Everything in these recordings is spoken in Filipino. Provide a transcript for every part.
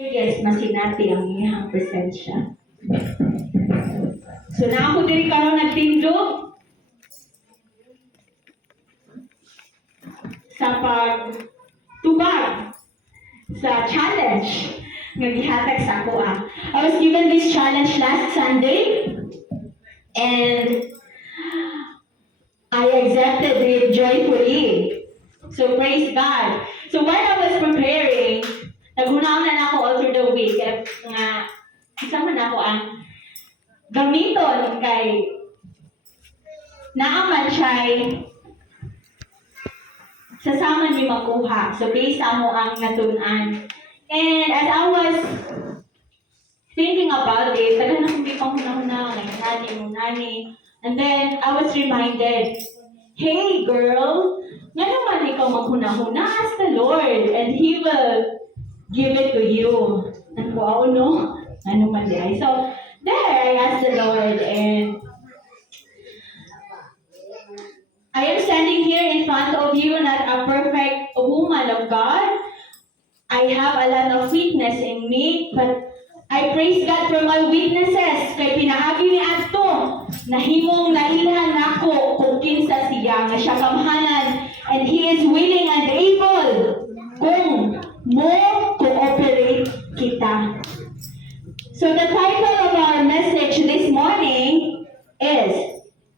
Yes, masinati ang iyang presensya. So na ako diri karon nagtindog sa pagtubag sa challenge nga gihatag sa ako. I was given this challenge last Sunday and I accepted it joyfully. So praise God. So while I was preparing, naghunahon na ako all through the week nga isa man ako ang gamiton kay naaman siya'y sasama ni makuha. So based amo ang natunan. And as I was thinking about it, tagal na hindi pang hunahuna, nani. And then I was reminded, hey girl, nga naman ikaw maghunahuna, ask the Lord and He will give it to you. And wow, no? Ano man di ay. So there, I asked the Lord and I am standing here in front of you, not a perfect woman of God. I have a lot of weakness in me, but I praise God for my weaknesses. Kay pinaagi ni Adto, nahimong nailhan nako kung kinsa siya, nga siya kamhanan, and He is willing and able kung mo cooperate kita. So the title of our message this morning is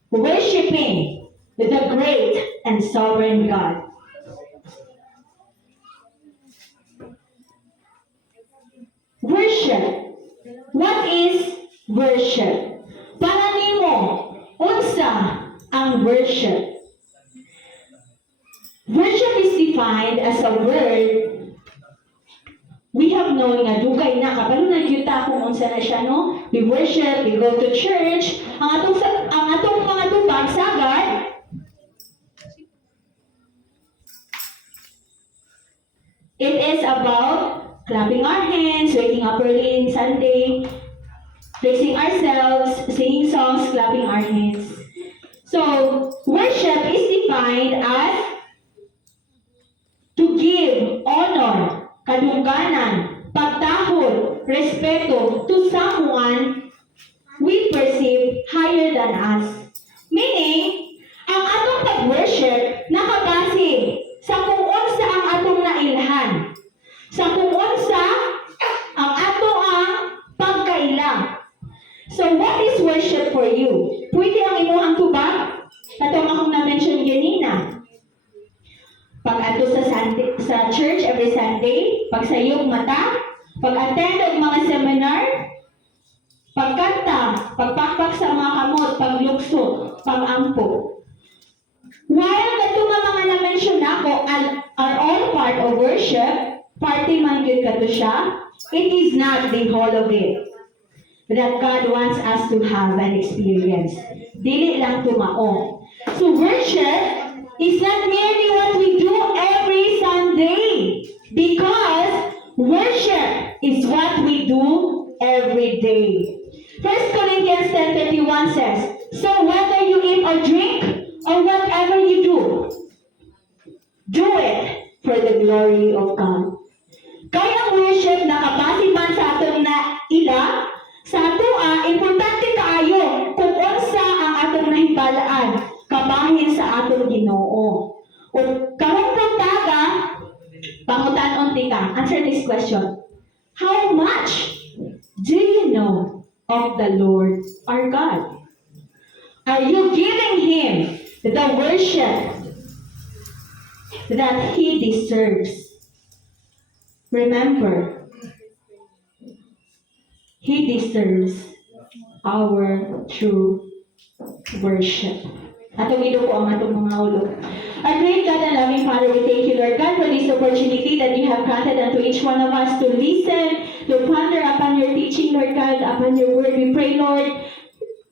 Worshiping the Great and Sovereign God. Worship. What is worship? Para nimo, unsa ang worship? Worship is defined as a word we have known nga dugay na kabalo na kita kung unsa na siya, no? We worship, we go to church. Ang atong mga tubag sagad it is about clapping our hands, waking up early on Sunday, praising ourselves, singing songs, clapping our hands. So, worship is defined as to give honor, kadungganan, pagtahod, respeto to someone we perceive higher than us. Meaning, ang atong pag-worship nakabase sa kung unsa ang atong nailhan, sa kung unsa ang ato ang pagkaila. So what is worship for you? Pwede ang imuhang tubag? Katong akong na-mention ganina. Pag ato sa church every Sunday, pagsayog mata, pag-attend og mga seminar, pagkanta, pagpakpak sa mga kamot, paglukso, pag-ampo. While katong mga na-mention nako are all part of worship, party man gyud kato siya, it is not the whole of it that God wants us to have an experience. Dili lang tumao. So worship is not merely what we do every Sunday, because worship is what we do every day. 1 Corinthians 10:31 says, so whether you eat or drink or whatever you do it for the glory of God. Kaya ang worship nakabase man sa atong na ila, sa ato importante kaayo kung unsa ang atong nahibalaan kabahin sa atong Ginoo. O karong puntaga, pangutan-on tika, answer this question. How much do you know of the Lord our God? Are you giving Him the worship that He deserves? Remember, He deserves our true worship. Atong iduko ang atong mga ulo. Our great God and loving Father, we thank you, Lord God, for this opportunity that you have granted unto each one of us to listen, to ponder upon your teaching, Lord God, upon your word. We pray, Lord,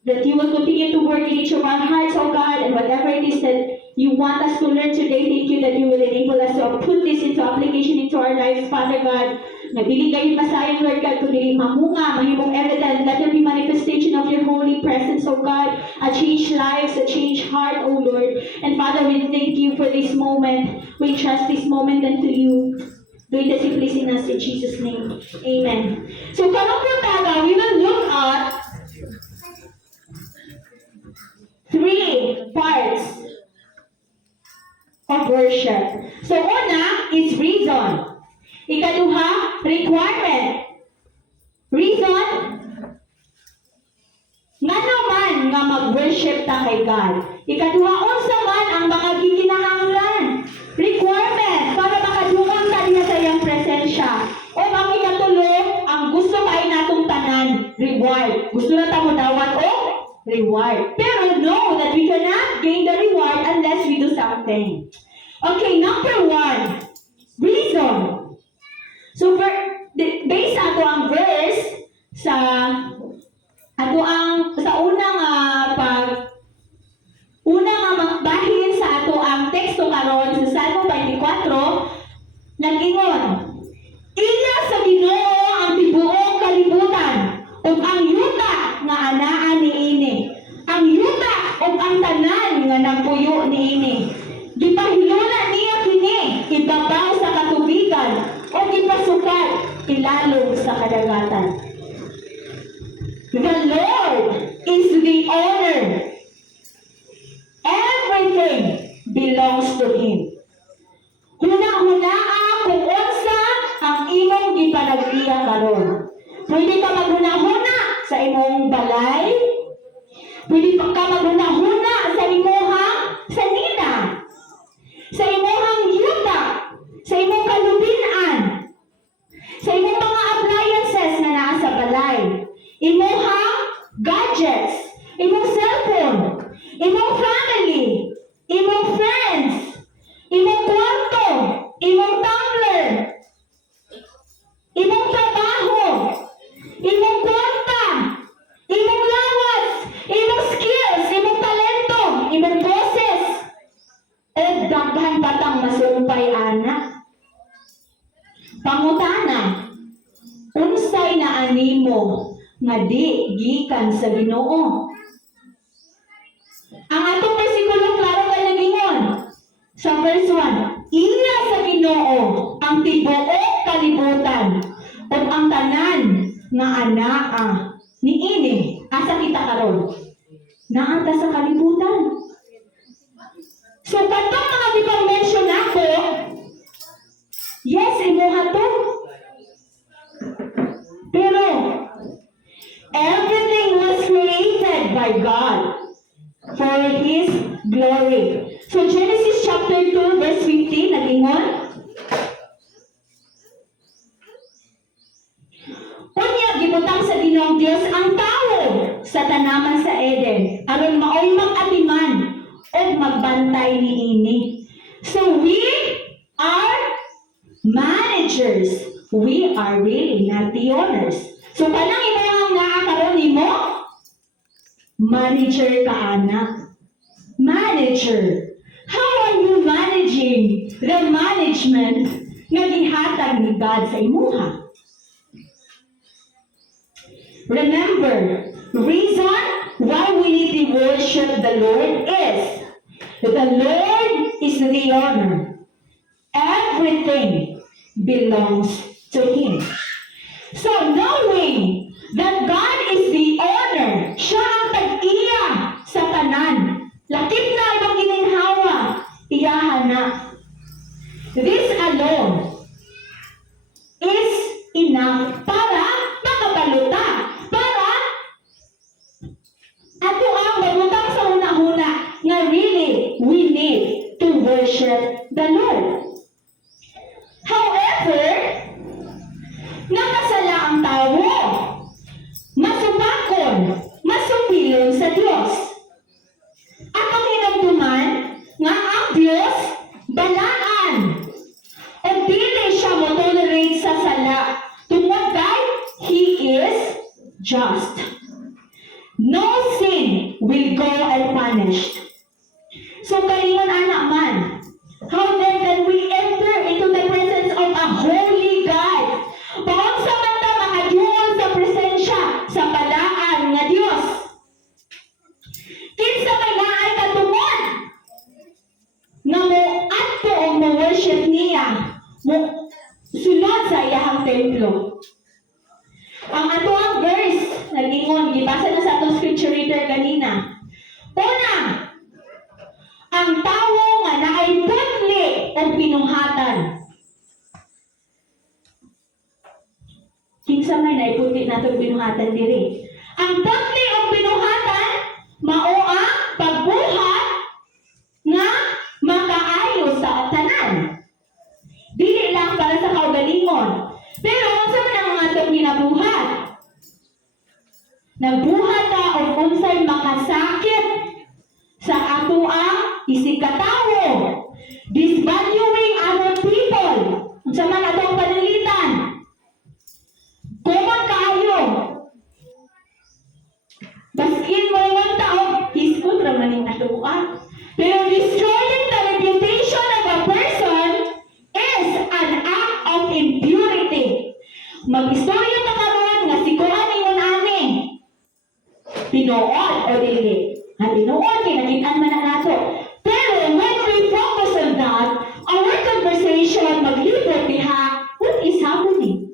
that you will continue to work in each of our hearts, oh God, and whatever it is that you want us to learn today, thank you that you will enable us to put this into application into our lives, Father God. Nabili kayo masayan, Lord God, kundi mamunga, mahimong evident, let there be manifestation of your holy presence, oh God, a changed lives, a changed heart, oh Lord. And Father, we thank you for this moment. We trust this moment unto you. Do it as you please in us in Jesus' name. Amen. So, karong puntaga, we will look at 3 parts of worship. So, una is reason. Ikaduha, requirement. Reason, ngano man nga mag-worship ta kay God. Ikaduha, unsa man ang mga gikinahanglan. Requirement, para makadungag ta diha sa iyang presensya. O ang ikatulo, ang gusto kay natong tanan, reward. Gusto na ta mo dawat o reward. Pero know that we cannot gain the reward unless we do something. Okay, number 1, reason. So, based ato ang verse sa unang bahin sa ato ang teksto karon sa Salmo 24, nag-ingon, iya sa Ginoo ang tibuok kalibutan ug ang yuta nga anaa niini. Ang yuta ug ang tanan nga nagpuyo niini. Gipahilula niya kini ibabaw sa katubigan o gipasukat ilalong sa kadagatan. The Lord is the owner. Everything belongs to Him. Huna-hunaa kung unsa ang imong gipanag-iya karon. Pwede ka maghuna-huna sa imong balay. Pwede ka maghuna-huna sa imong sanina. Sa imong yuta. Sa imong kalubinan. Sa imong mga appliances na naa sa balay. Imong gadgets, imong cellphone, imong family, imong friends, imong kwarto, imong tumbler, imong trabaho, imong kwarta, imong lawas, imong skills, imong talento, imong boses, o daghan patang masumpay ana. Pangutana, unsay na animo nga di gikan sa Ginoo. Ang atong bersikulo klaro kay nagingon sa verse 1, iya sa Ginoo ang tibuok kalibutan ug ang tanan nga anaa niini. Asa kita karon? Naa ta sa kalibutan. So katong mga gipang-mention ako, yes, imuha to. Pero everything was created by God for His glory. So Genesis chapter 2 verse 15, nag-ingon, unya gibutang sa Ginoong Dios ang tao sa tanaman sa Eden aron maoy mag-atiman o magbantay niini. So we are managers. We are really not the owners. So kanang imong naakaroon nimo, manager ka ana. Manager. How are you managing the management nga gihatag ni God sa imuha? Remember, reason why we need to worship the Lord is the Lord is the owner. Everything belongs to Him. So knowing that God is the owner, siya ang tag-iya sa tanan. Lakip na ibang gininhawa, iyahan na. This alone is enough para makabaluta. Para ato ang magutang sa una-una na really we need to worship the Lord. However, nakasala ang tao, masupakon, masubilon sa Diyos. At ang hinagduman nga ang Diyos balaan o dili siya mo-tolerate sa sala tungod kay He is just. No sin will go unpunished. So kalingon anak man, how then can we enter into the presence of a holy God? Paon sa mata makadungol sa presensya sa balaan nga Dios. Kinsa may naay katungod nga mo adto og mo worship niya, mo Ang ato ang verse, nag-ingon, gibasa na sa atong scripture reader kanina. Una, ang tawo nga naay putli o pinuhatan. Kinsa may naay putli nato pinuhatan diri. Ang putli o pinuhatan mao ang pagbuhat nga makaayo sa tanan. Dili lang para sa kaugalingon. Pero unsa man ang mga atong ginabuhat? Nagbuhat ta og unsay makasakit sa ato ang isig katawo. Disvaluing other people. Unsa man atong pananglitan? Common kaayo. Baskin mo yung tao, hiskot ra man ning natuan. Pero destroying the reputation of a person is an act of impurity. Mag-istorya ta karon nga si kuan ningon ani. Tinuod o dili. Ang tinuod kay nakit-an man na nato. Pero when we focus on that, our conversation maglibot diha, what is happening?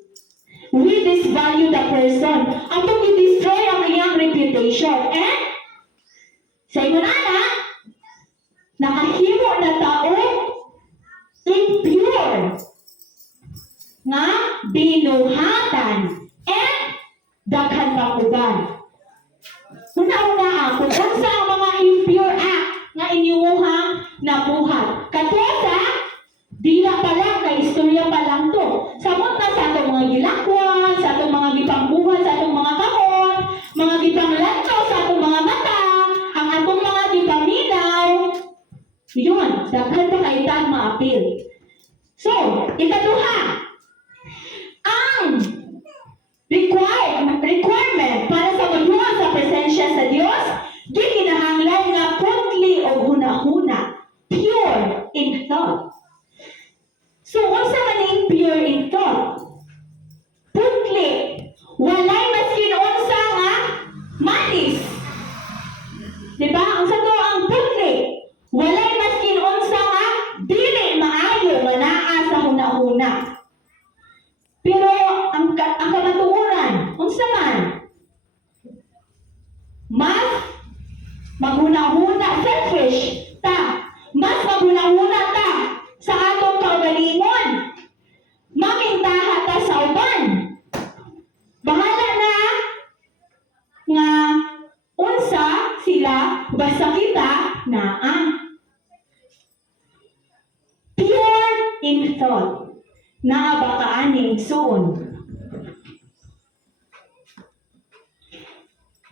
We disvalue the person. Atong i-destroy ang iyang reputation. And sa ingon ana, nakahimo na tao impure nga binuhatan and daghan pa uban. Una-una kung unsa ang mga impure act nga iniuhang nabuhat. Katwa sa dila pa lang, kay istorya pa lang to. Samot na sa atong mga gilakwan, sa atong mga gipangbuhat, sa atong mga kamot, mga gipanglantaw sa atong mga mata, ang atong mga gipaminaw. Yun, daghan pa kay tag maapil. So, ikaduha, ang requirement para sa magbuhat sa presensya sa Dios, di kinahanglan nga putli o hunahuna, pure in thought. So, unsa man ning pure in thought? Putli, walay maskin unsa nga manis. Diba? Unsa to ang putli? Walay maskin unsa nga dili maayo nga naa sa hunahuna. Pero ang kamatuoran, unsa man? Mas maghuna-huna, selfish ta. Mas maghuna-huna ta sa atong kaugalingon. Mamintaha ta sa uban. Bahala na nga unsa sila basta kita naa. Pure in thought. Naa ba kaaning suon?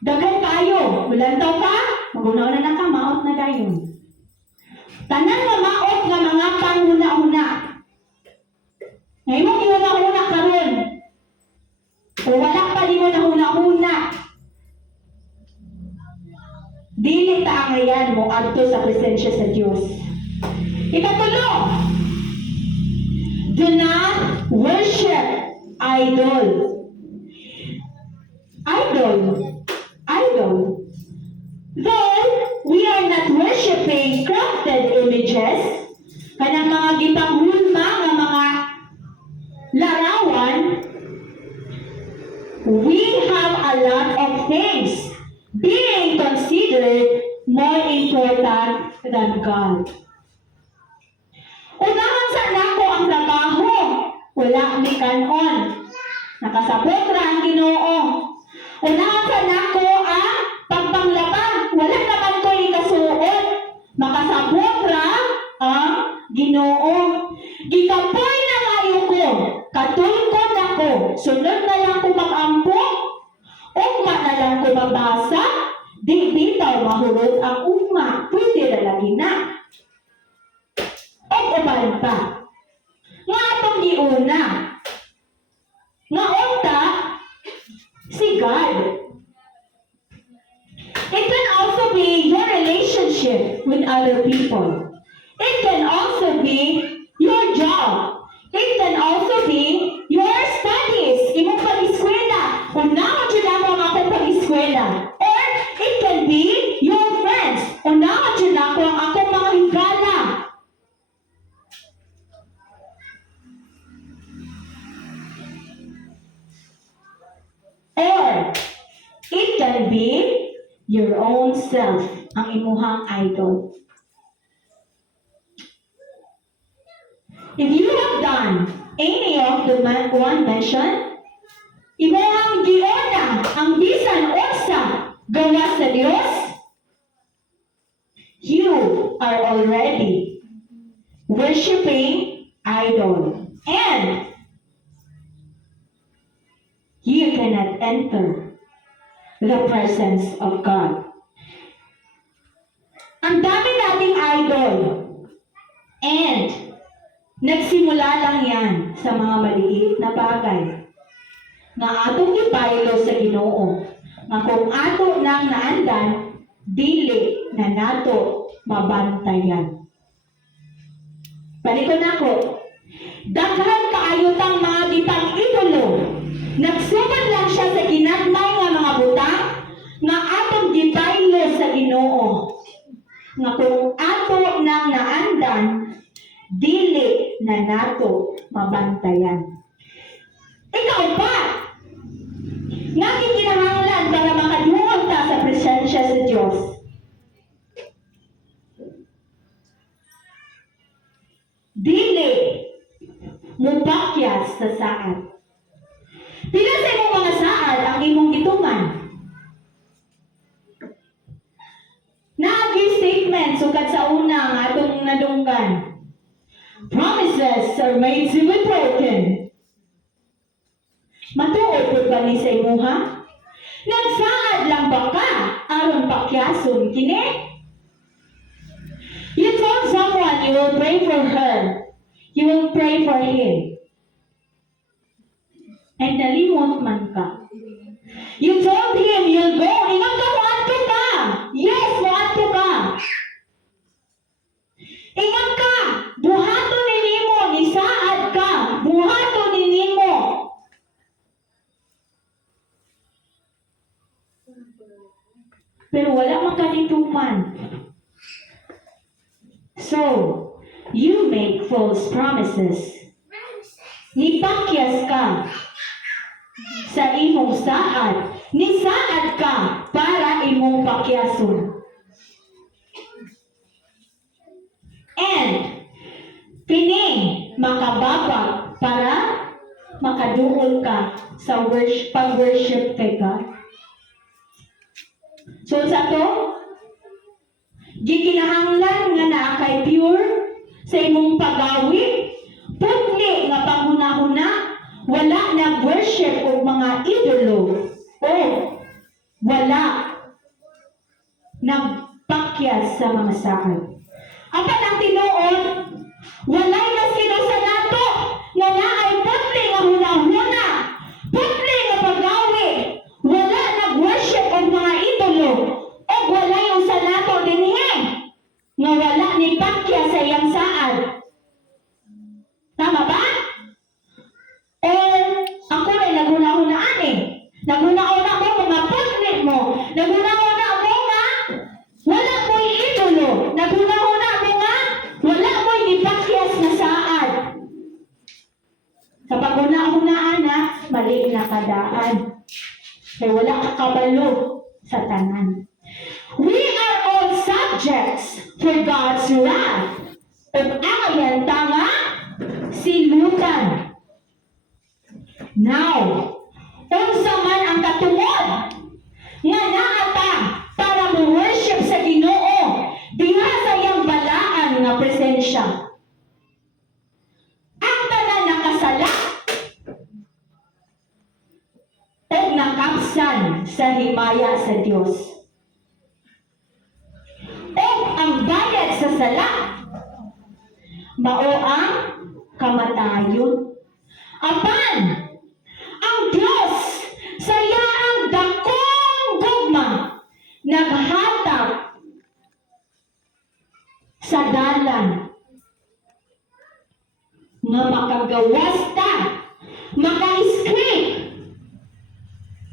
Daghan kaayo, mulantaw ka, maguna-una na ka, maot na dayon. Tanan nga maot nga mga panghuna-huna. Ngayon ihuna-huna karon. O wala pa di mo na huna-huna. Dili ta ang ayan mo adto sa presensya sa Dios. Ikatulo, do not worship idol. Though we are not worshiping crafted images, kanang mga gipanghulma nga mga larawan, we have a lot of things being considered more important than God. Unahan sa nako ang trabaho, wala ni kanon. Nakasabot ra ang Ginoo. Unahan sa nako ang pagpanglaba, wala naman ko ikasuot. Makasabot ra ang Ginoo. Gikapoy na kayo ko, katulkod ako, sunod na lang ko mag-ampo, ugma na lang ko magbasa, di bitaw mahulot ang ugma, pwede na lagi na. O uban pa. Nga atong giuna. Nga unta, si God. It can also be your relationship with other people. It can also be your job. It can also be your studies. Imong pag-eskwela. Unahan dyan ako ang akong pag-eskwela. Or it can be your friends. Unahan dyan ako ang akong mga higala. Or, it can be your own self, ang imuhang idol. If you have done any of the one mentioned, imuhang giona ang bisan unsa gawa sa Dios, you are already worshiping idol. And you cannot enter the presence of God. Ang dami nating idol. And nagsimula lang yan sa mga maliit na bagay nga atong ipaylo sa Ginoo. Nga kung ato nang naandan, dili na nato mabantayan. Palikon ako. Daghan kaayutang mga bitang idolo. Nagsugod lang siya sa ginagmay nga mga butang nga atong gipaylo sa Ginoo. Nga kung ato nang naandan, dili na nato mabantayan. Ikaw ba? Nga kinahanglan para makadungog ta sa presensya sa Dios. Dili mupakyas sa saad. Pila sa imong mga saad ang imong gituman? Naagi statement sukad sa una nga atong nadunggan. Promises are made to be broken. Matuod po ba ni sa imuha? Nagsaad lang ba ka aron pakyason kini? You told someone you will pray for her. You will pray for him. And nalimot man ka. You told him you'll go. Ingat ka, muadto ka. Yes, muadto ka. Ingat ka. Buhato ni nimo. Nisaad ka. Buhato ni nimo. Pero wala man kanituman. So, you make false promises. Nipakyas ka sa imong saad. Nisaad ka para imong pakyason. And, pining makababag para makaduol ka sa pag-worship kay God. So, sa to, gikinahanglan nga naa kay pure sa imong pagawi, putli nga panghuna-huna, wala nag-worship o mga idolo, o wala nagpakyas sa mga saad. Apan ang tinuod, walay na sino sa nato nga naay putli nga huna-huna, putli nga pagawi, wala nag-worship o mga idolo, o wala yung sa nato dinhi nga wala ni pakya sa iyang saad. Tama ba? Or ako rin naghuna-hunaan eh. Naghuna-huna mo mga putli mo. Naghuna-huna mo nga wala mo'y idolo. Naghuna-huna mo nga wala mo'y ipakyas na saad. Sa paghuna-hunaan na mali na kadaan. Kaya wala ka kabalo sa tanan. We are all subjects for God's wrath. Ug ayan tanga silutan. Now, unsa man ang katungod nga naata para mo worship sa Ginoo diha sa iyang balaan nga presensya. Ang tanan nakasala ug nakapsan sa himaya sa Dios. Ang bayad sa sala mao ang kamatayon. Apan ang Dios sa iyaang dakong gugma naghatag sa dalan nga makagawas ta, maka-escape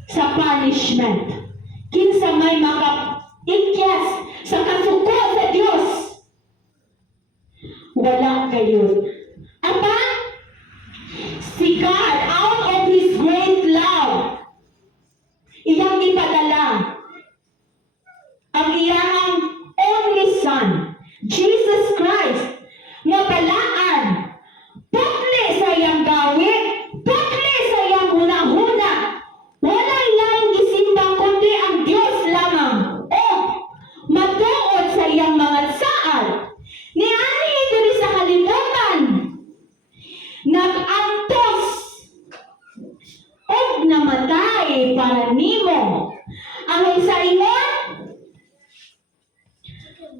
sa punishment. Kinsa may maka-ikyas sa kasuko sa Dios, wala kayo. Apa? Si God, out of His great love, namatay para nimo. Ang sa ingon,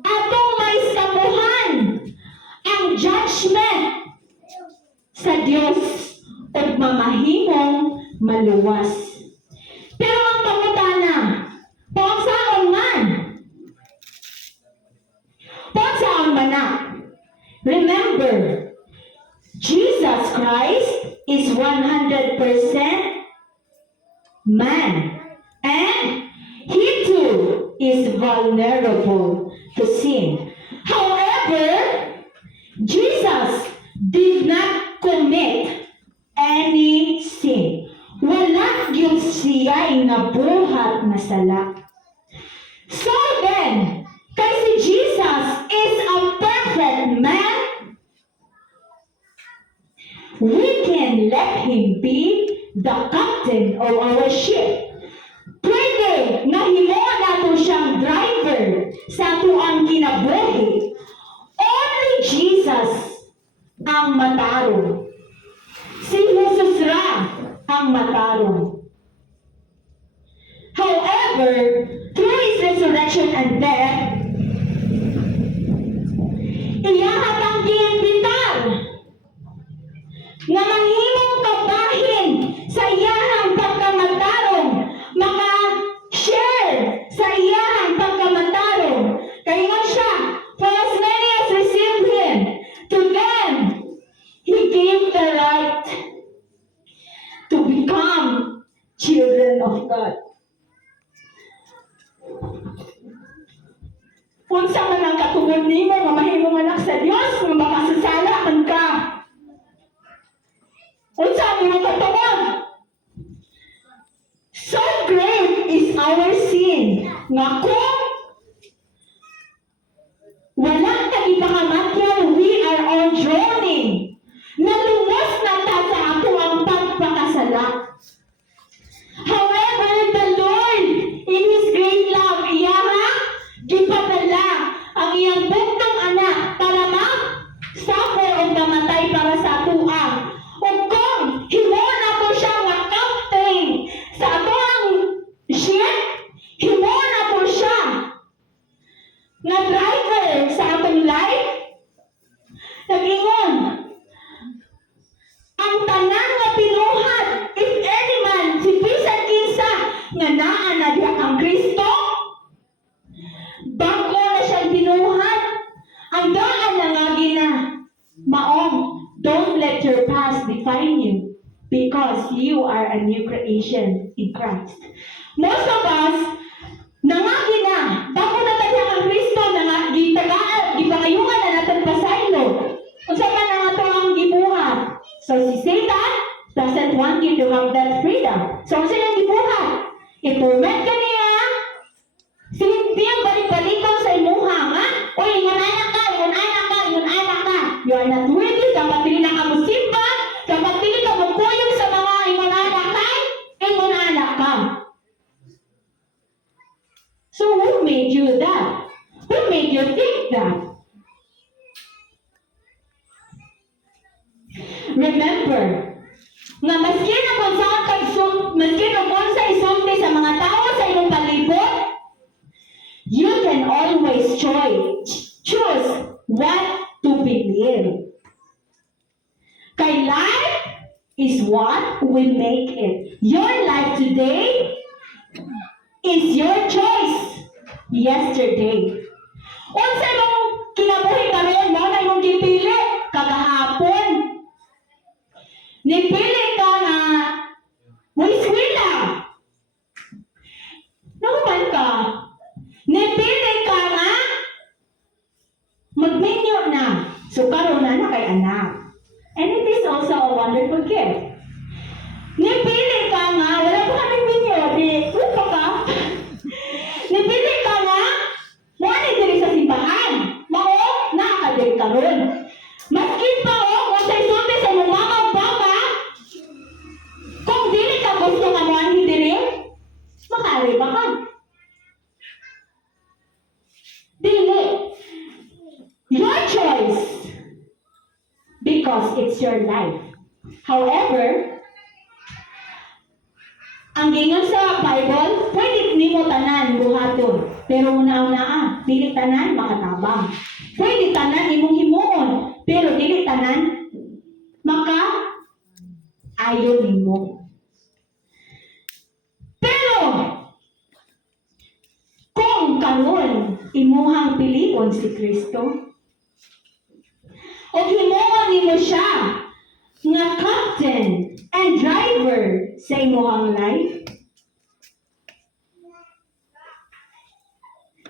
atong may samuhan ang judgment sa Dios ug mamahimong maluwas. Pero ang pangutana, paunsaon man? Paunsaon man na? Remember, Jesus Christ is 100% man, and he too is vulnerable to sin. However, Jesus did not commit any sin. Wala gyud siya'y nabuhat na sala. So then, kay si Jesus is a perfect man, we can let him be the captain of our ship. Pwede na himuon nato siyang driver sa atuang kinabuhi. Only Jesus ang matarong. Si Jesus ra ang matarong. However, through his resurrection and death, iyahatang giimbitar nga manghimong kabahin sa iyahang pagkamatarong, maka-share sa iyahang pagkamatarong. Kaingon siya, for as many as received him, to them he gave the right to become children of God. Unsa man ang katungod nimo nga mahimong anak sa Dios nga makasasala man ka? Unsa ang imong katungod? So great is our sin nga kung wala ka ipangamatyaw, we are all drowning. Nalungos na ta sa ato ang pagpakasala. However, the Lord, in His great love, iyaha, gipadala ang iyang bugtong anak para ma-suffer o mamatay para sa atuang. O kung himuon ako siya nga captain sa atuang ship, himuon ako siya nga driver sa atong life, nag-ingon, ang tanan nga pinuhat, if any man, si bisan kinsa, nga naa na diha kang Kristo, bago na siyang pinuhat, ang daan na nga gina, maong, don't let your past define you, because you are a new creation in Christ. Most of us, nangagi na, bago na tayo kang Kristo, gipangayungan na natin pasaylo. Kung saan man ang ato ang gibuhat. So si Satan doesn't want you to have that freedom. So kung saan ang gibuhat? I-torment ka niya. Hindi ang balik-balikon sa imuha, ha? O, ingon anak ka, ingon anak ka, ingon anak ka. You are not worthy, dapat dili na ka musimba, dapat dili ka mukuyog sa mga ingon anak ka, ingon anak ka. So who made you that? Who made you think that? Remember, nga maski na kung sa isulti sa mga tao sa inyong palibot, you can always choose what to believe. Kay life is what we make it. Your life today is your choice yesterday. Unsa imong kinabuhi karon mo na imong gipili kagahapon. Nipili ka na mo eskwela. Naman ka. Nipili ka na magminyo na. So karon na kay anak. And it is also a wonderful gift. Nipili ka nga, wala pa kami minyo, di upa ka. Nipili ka nga, wala diri sa simbahan. Mao, nakakadiri ka ron. Maskin pa kung sa isulti sa mong mama o papa, kung dili ka gusto nga mo ang diri, makari ba ka? Dili. Your choice. Because it's your life. However, Ang gingon sa Bible, pwede nimo tanan buhaton. Pero una-una dili tanan makatabang. Pwede tanan imong himuon, pero dili tanan maka ayo nimo. Pero kung karon imuhang pilion si Kristo, o himuon nimo siya nga captain and driver sa imuhang life,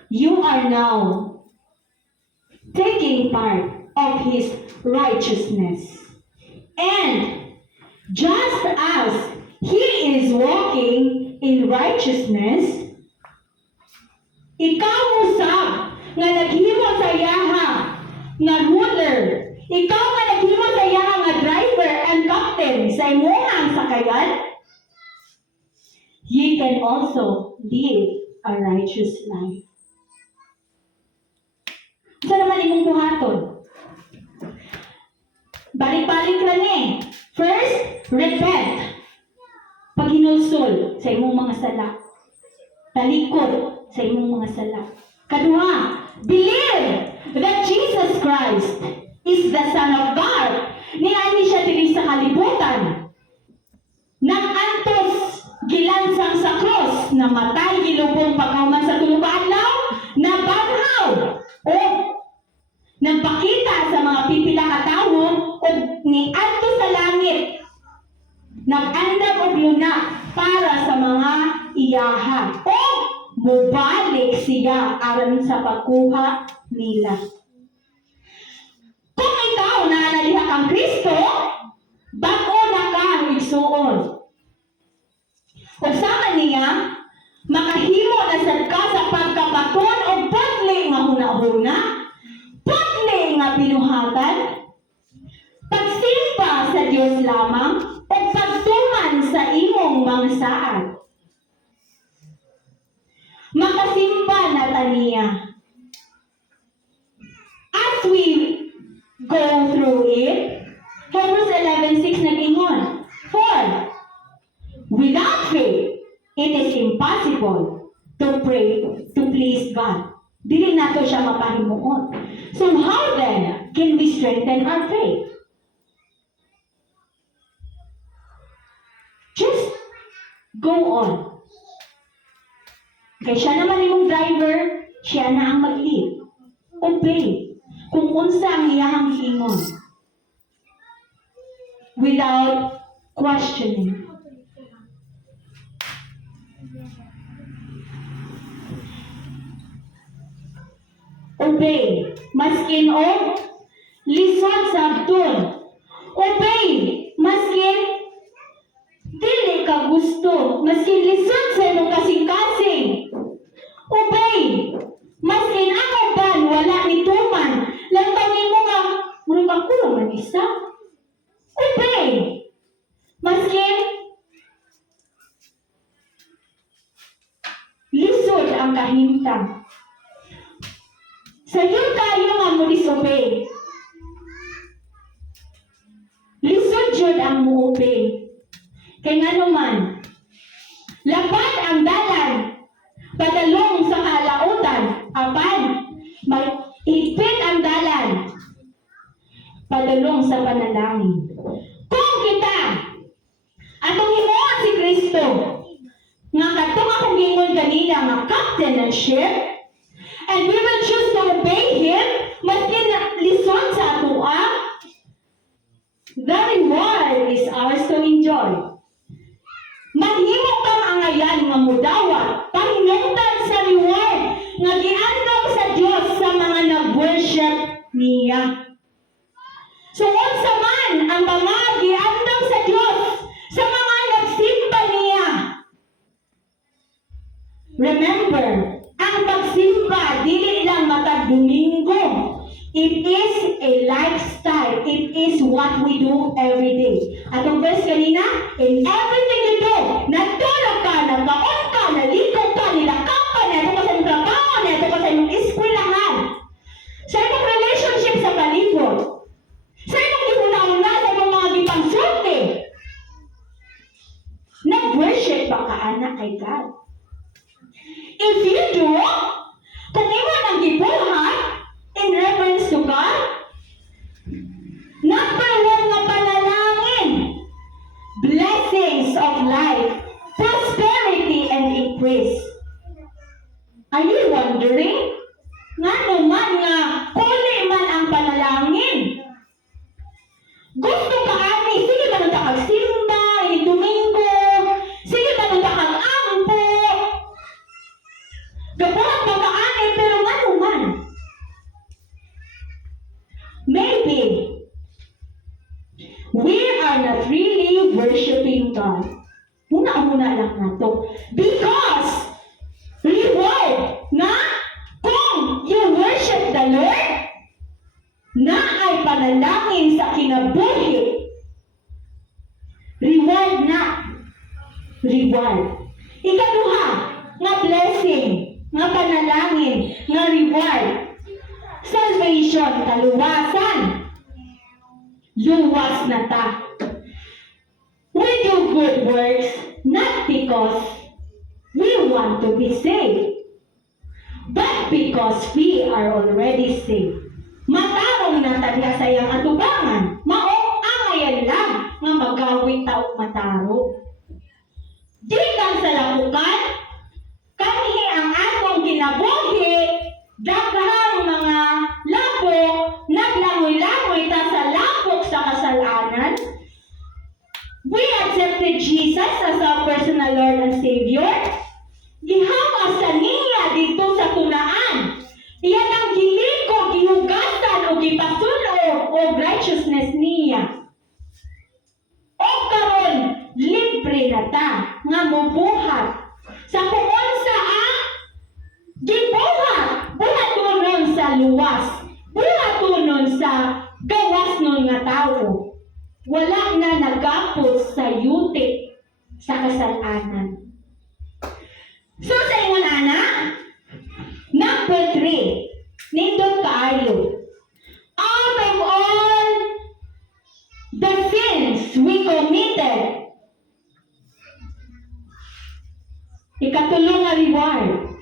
you are now taking part of His righteousness. And just as He is walking in righteousness, ikaw usab nga naghimo sa yaha nga ruler, ikaw nga naghimo sa yaha nga driver and captain sa imuhang sakayan, ye can also live a righteous life. Sa naman imong buhaton? Balik-balik lang eh. First, repent. Paghinulsol sa imong mga sala. Talikod sa imong mga sala. Kaduha, believe that Jesus Christ is the Son of God. Niani siya dili sa kalibutan. Nag-antos gilansang sa cross, namatay gilubong paghuman sa tulong adlaw, nabanhaw o nagpakita sa mga pipila ka tawo o niadto sa langit. Nag-andam og luna para sa mga iyaha o mubalik siya aron sa pagkuha nila. Kung ikaw naanaliha kang Kristo, bag-o na ka igsuon. O sama niya, makahimo na sad ka sa pagkabaton o pagli nga huna-huna, pagli nga binuhatan, pagsimba sa Dios lamang, o pagtuman sa imong mga saad. Makasimba na taniya. As we go through it, Hebrews 11:6 nag-ingon, for without faith, it is impossible to pray to please God. Dili nato siya mapahimuon. So how then can we strengthen our faith? Just go on. Kaya siya naman imong driver, siya na ang mag-lead. Obey. Kung unsa ang iyahang hingon. Without questioning. Obey. Maskin o lisod sa abdon. Obey. Maskin dili ka gusto. Maskin lisod sa imong kasing-kasing. Obey. Maskin ako ban wala ni tuman. Lantaw nimo nga murag ako man isa. Obey. Maskin lisod ang kahimtang. Sa iyo tayo nga mo disobey. Lisod jud ang mo obey. Kaya nga naman, lapad ang dalan, padalong sa kalautan, apan, higpit ang dalan, padalong sa panalangin. Kung kita, atong himuon si Kristo, nga katong akong gingon kanina nga captain ng ship, and we will choose to obey Him, maskin lison sa atua, the reward is ours to enjoy. Mahimo kang angayan nga mudawa, pahinungtan sa reward, nga giandam sa Dios sa mga nag-worship niya. So, unsa man ang mga giandam sa Dios sa mga nagsimba niya. Remember, ang pagsimba dili lang matag Domingo. It is a lifestyle. It is what we do every day. Atong verse kanina, in everything you do, natulog ka, nagkaon ka, naligo ka, nilakaw ka, nato ka sa imong trabaho, nato ka sa imong eskwelahan, sa imong relationship sa palibot, sa imong gihuna-una, sa imong mga gipangsulti. Nag-worship ba ka pagkaanak kay God. If you do, kung imo nang gibuhat in reference to God, number one nga panalangin, blessings of life, prosperity, and increase. Are you wondering? Nga naman nga, kuli man ang panalangin. Gusto ka ani, sige ba nung takagsimba, Domingo, sige ba nung takag-ampo, gabuhat ba ka ani, pero nga naman. Maybe, we are not really worshiping God. Muna lang na to. Because, reward na kung you worship the Lord, na ay panalangin sa kinabuhi. Reward na. Reward. Ikaduha, nga blessing, nga panalangin, nga reward. Salvation, kaluwasan. Luwas na ta. We do good works not because we want to be saved, but because we are already saved. Matarong na tadya sa iyang atubangan, maong angayan lang nga magawit taong mataro. Di kang sa lapukan, kanhi ang atong kinabuhi, daghang mga lapok, naglangoy-langoy ta sa lapok sa kasalanan. We accepted Jesus as our personal Lord and Savior. Gihawas sa niya dito sa tunaan. Iyan ang giliko, gihugasan o gipasulo o righteousness niya. O karon libre na ta nga mubuhat sa kung sa gibuhat, buhatunon sa luwas, buhatunon sa gawas nun nga tao. Wala na nagapos sa yutik sa kasalanan. So sa ingon ana, number 3, nindot kaayo. Out of all the sins we committed, ikatulong nga reward,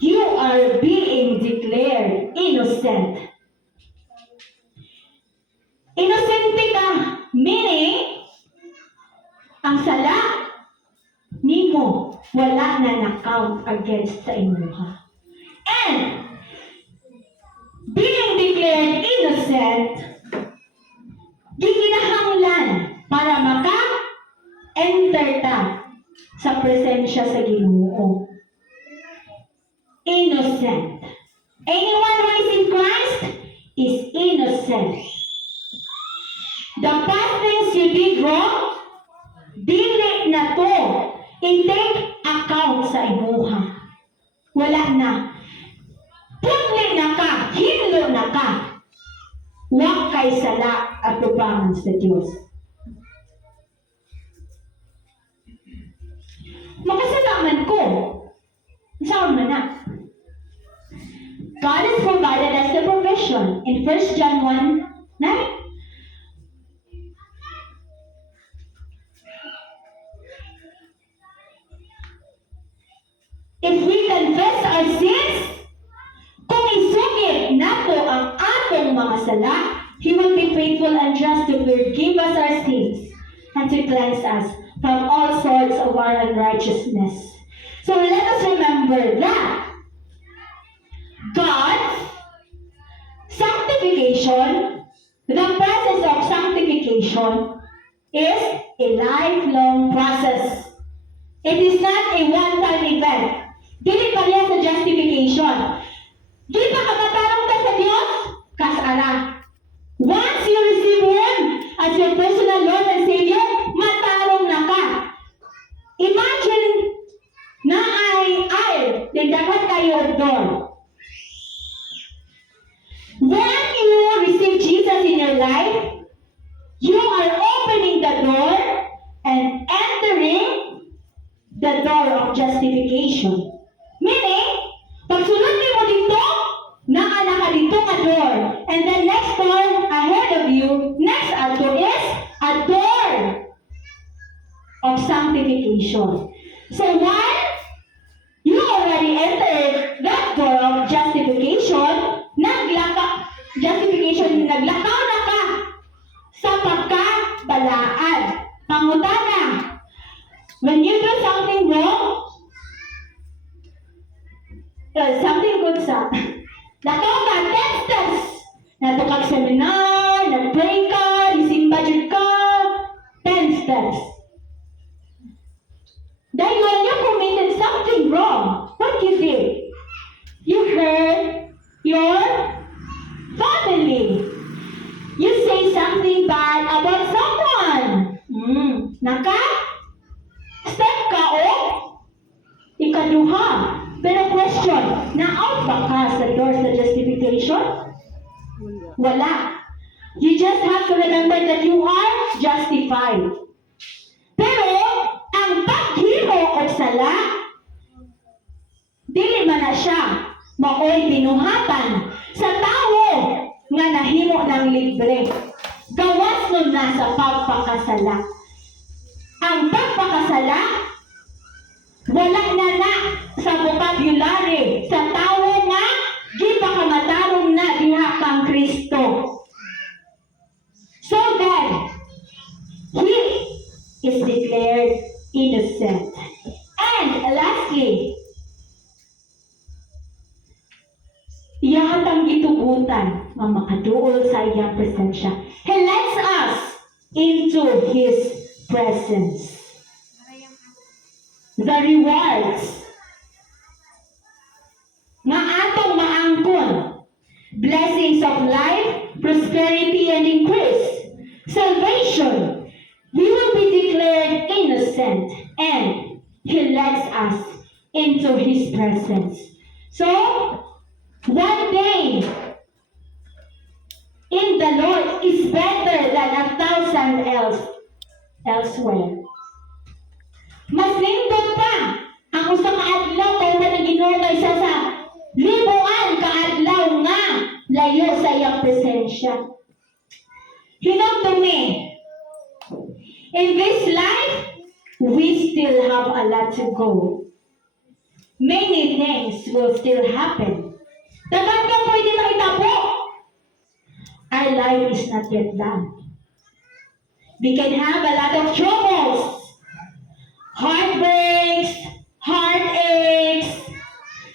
you are being declared innocent. Inosente ka, meaning, ang sala nimo wala na na-count against sa imuha. And, being declared innocent, giginahanglan para maka-enter ta sa presensya sa Ginoo. Innocent. Anyone who is in Christ is innocent. The past things you did wrong, dili na to i-take account sa imuha. Wala na. Putli na ka, hinlo na ka. Huwag kay sala at tubangan sa Diyos. Makasalaman ko. Saan mo na? God has provided us the provision in 1 John 1:9. If we confess our sins, kung isugid nato ang atong mga sala, He will be faithful and just to forgive us our sins and to cleanse us from all sorts of our unrighteousness. So let us remember that God's sanctification, the process of sanctification, is a lifelong process. It is not a one-time event. Dili pareha sa justification. Di pa kamatarong ka sa Diyos, kasala. Once you receive Him as your personal Lord and Savior, matarong na ka. Imagine na then dapat kayo door. When you receive Jesus in your life, you are opening the door and entering the door of justification. Meaning, pagsunod mo dito, naana ka dito nga door. And the next door ahead of you, next door is a door of sanctification. So one, you already entered that door of justification, naglakaw na ka sa pagkabalaan. Pangutana, when you do something wrong, something good sa, lakaw ka, 10 steps. Natukag seminar, nag-pray ka, isimba jud ka, 10 steps. Then when you committed something wrong, what you did? You hurt your family. You say something bad about someone. Naka? Step ka o? Ikaduha. Pero question, na-out ba ka sa doors of justification? Wala. You just have to remember that you are justified. Pero, ang paghimo o sala, dili man na siya maoy binuhatan sa tao nga nahimo ng libre. Gawas nun na sa pagpakasala. Ang pagpakasala, wala na sa vocabulary sa tao nga di pa kamatarong na diha kang Kristo. So then, he is declared innocent. And lastly, iyahan tang gitugutan nga makaduol sa iyang presensya. He lets us into His presence. The rewards nga atong maangkon, blessings of life, prosperity, and increase, salvation, we will be declared innocent, and He lets us into His presence. So, one day in the Lord is better than 1,000 elsewhere. Mas lindot pa ang usa ka adlaw kay na Ginoo kaysa sa libuan ka adlaw nga layo sa iyang presensya. Hinag to me, in this life, we still have a lot to go. Many things will still happen. Dapat ka pwede makitabo. Our life is not yet done. We can have a lot of troubles, heartbreaks, heartaches,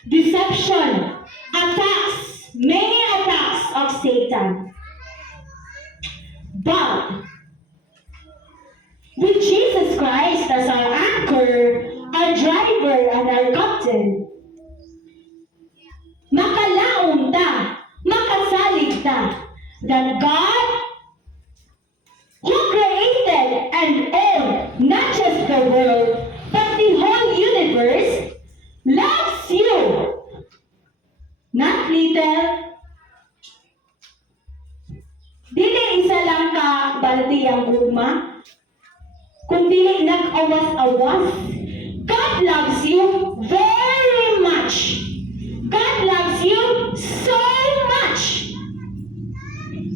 deception, attacks, many attacks of Satan. But with Jesus Christ as our anchor, our driver, and our captain, makalaon ta, makasalig ta, that God, who created and owned not just the world, but the whole universe, loves you. Not little. Dili isa lang ka balati ang gugma, kundi nag-awas-awas. God loves you very much. God loves you so much.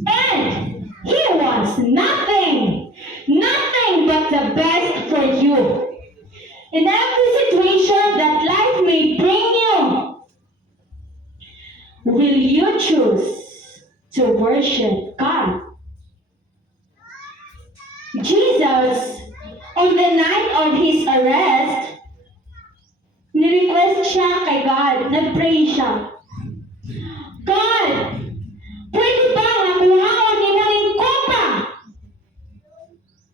And He wants nothing but the best for you. In every situation that life may bring you, will you choose to worship God? Jesus, on the night of His arrest, ni-request siya kay God, nag-pray siya. God, pwede ba nga kuhaon ni maling kopa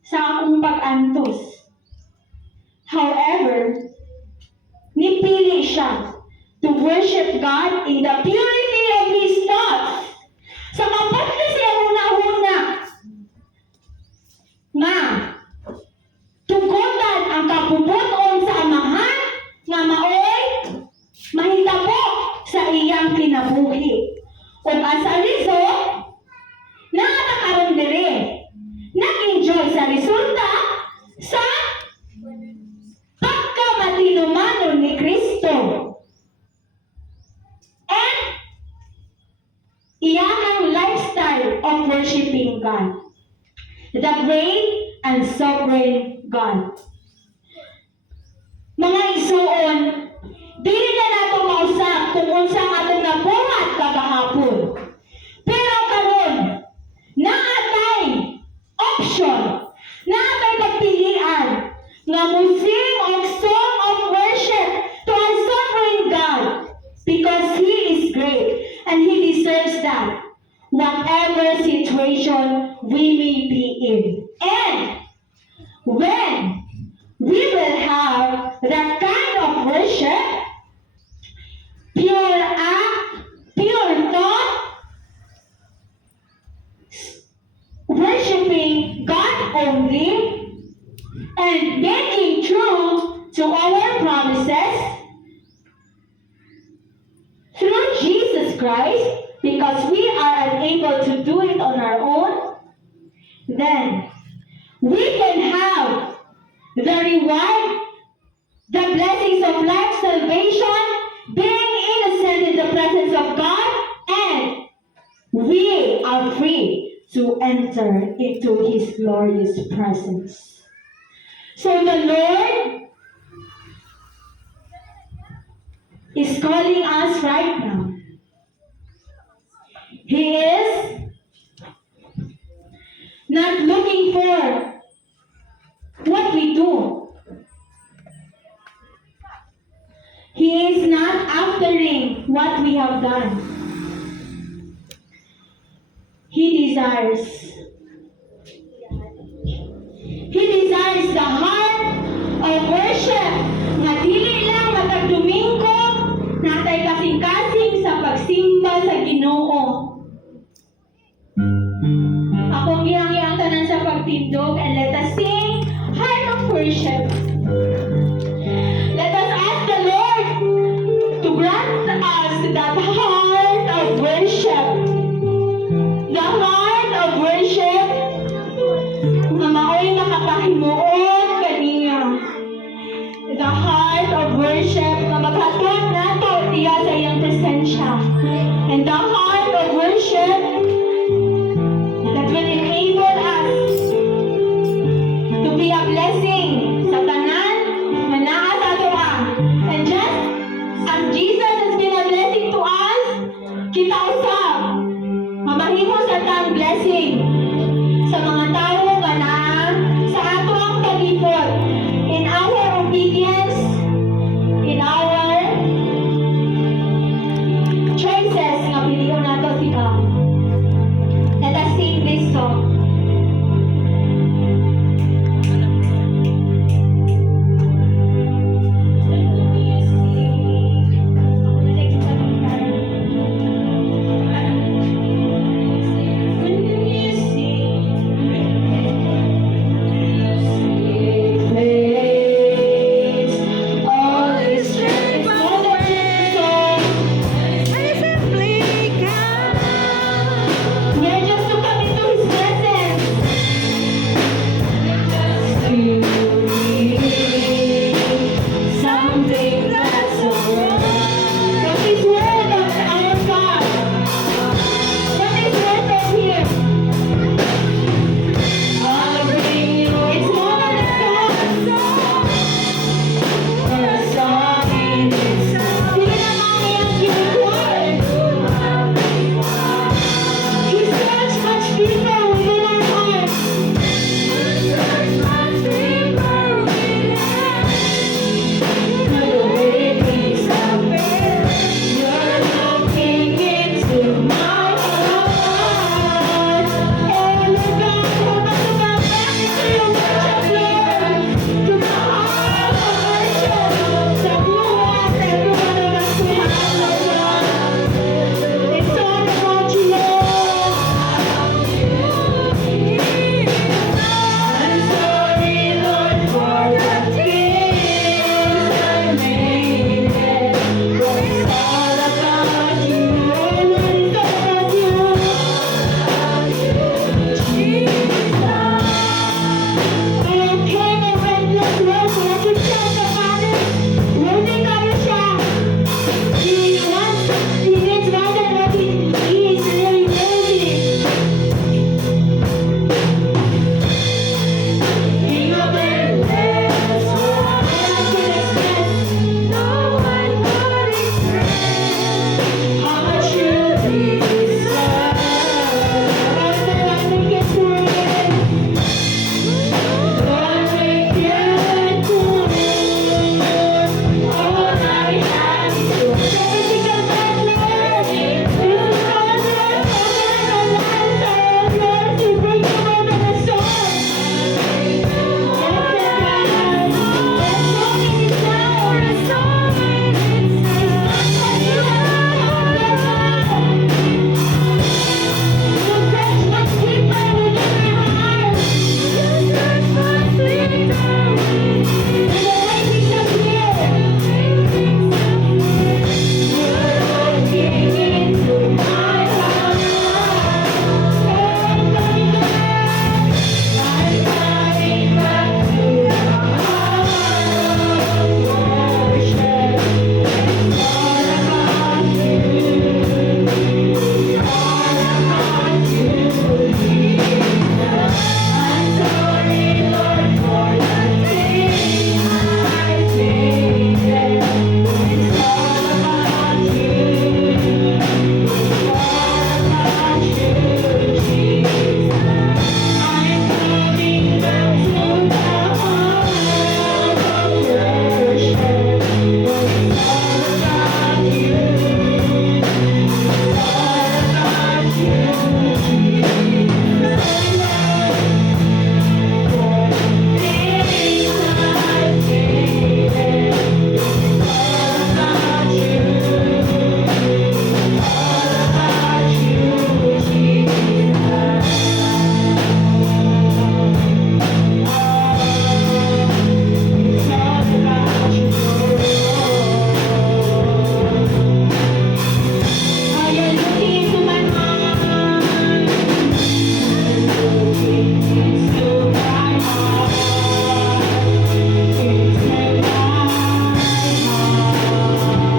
sa akong pag-antos? However, nipili siya to worship God in the purity of His thoughts. Sa kapatid siya una-una nga tugutan ang kapubuton sa amahan nga maoy mahitabo sa iyang kinabuhi. Ug as a result, nakakaroon diri nag-enjoy sa resulta sa pagkamatinumanon ni Kristo. And iyang lifestyle of worshiping God, the great and sovereign God. Mga in. And when we will have that kind of worship, pure act, pure thought, worshiping God only, and making true to our promises through Jesus Christ, because we are unable to do it on our own, then we can have the reward, the blessings of life, salvation, being innocent in the presence of God, and we are free to enter into His glorious presence. So the Lord is calling us right now. He is not looking for what we do. He is not aftering what we have done. He desires the heart of worship. Nga dili lang matag Domingo, natay kasing-kasing sa pagsimba sa Ginoo. Akong gihang tanan sa pagtindog, and let us sing heart of worship. Let us ask the Lord to grant us that heart of worship. The heart of worship na mao'y nakapahimuon kaniya. The heart of worship na maghatod nato diya sa iyang presensya. And the heart of worship